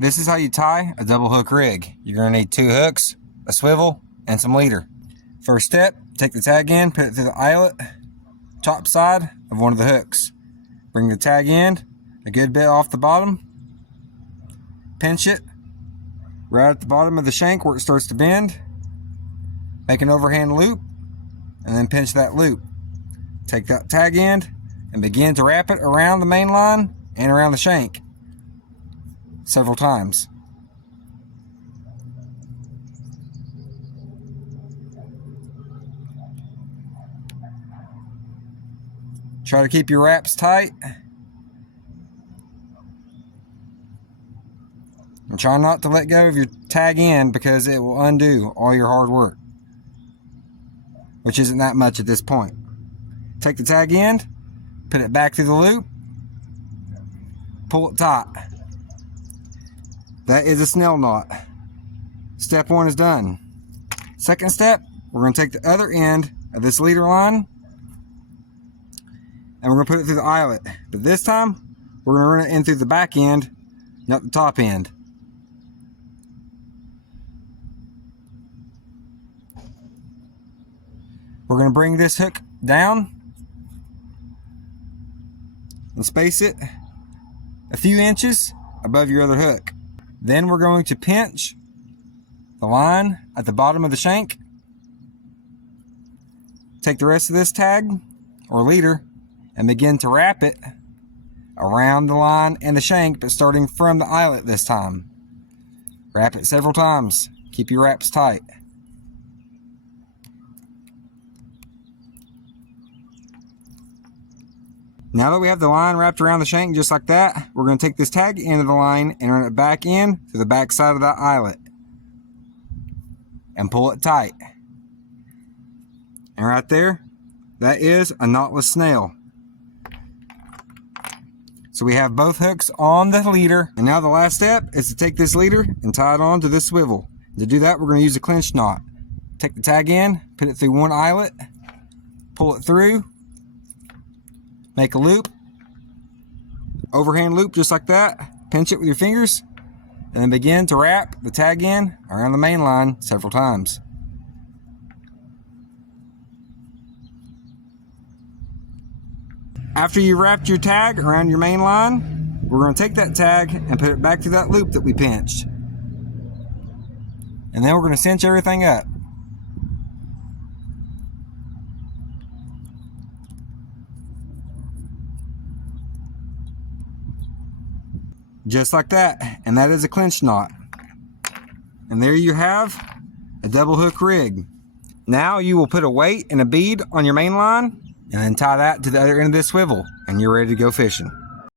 This is how you tie a double hook rig. You're going to need 2 hooks, a swivel, and some leader. First step, take the tag end, put it through the eyelet, top side of one of the hooks. Bring the tag end a good bit off the bottom, pinch it right at the bottom of the shank where it starts to bend, make an overhand loop, and then pinch that loop. Take that tag end and begin to wrap it around the main line and around the shank several times. Try to keep your wraps tight. And try not to let go of your tag end because it will undo all your hard work, which isn't that much at this point. Take the tag end, put it back through the loop, pull it taut. That is a snell knot. Step 1 is done. Second step, we're going to take the other end of this leader line and we're going to put it through the eyelet. But this time, we're going to run it in through the back end, not the top end. We're going to bring this hook down and space it a few inches above your other hook. Then we're going to pinch the line at the bottom of the shank. Take the rest of this tag or leader and begin to wrap it around the line and the shank, but starting from the eyelet this time. Wrap it several times. Keep your wraps tight. Now that we have the line wrapped around the shank just like that, we're going to take this tag end of the line and run it back in to the back side of that eyelet and pull it tight. And right there, that is a knotless snail. So we have both hooks on the leader, and now the last step is to take this leader and tie it on to this swivel. To do that, we're going to use a clinch knot. Take the tag end, put it through one eyelet, pull it through, make a loop, overhand loop just like that, pinch it with your fingers, and then begin to wrap the tag end around the main line several times. After you wrapped your tag around your main line, we're going to take that tag and put it back through that loop that we pinched. And then we're going to cinch everything up. Just like that, and that is a clinch knot. And there you have a double hook rig. Now you will put a weight and a bead on your main line and then tie that to the other end of this swivel and you're ready to go fishing.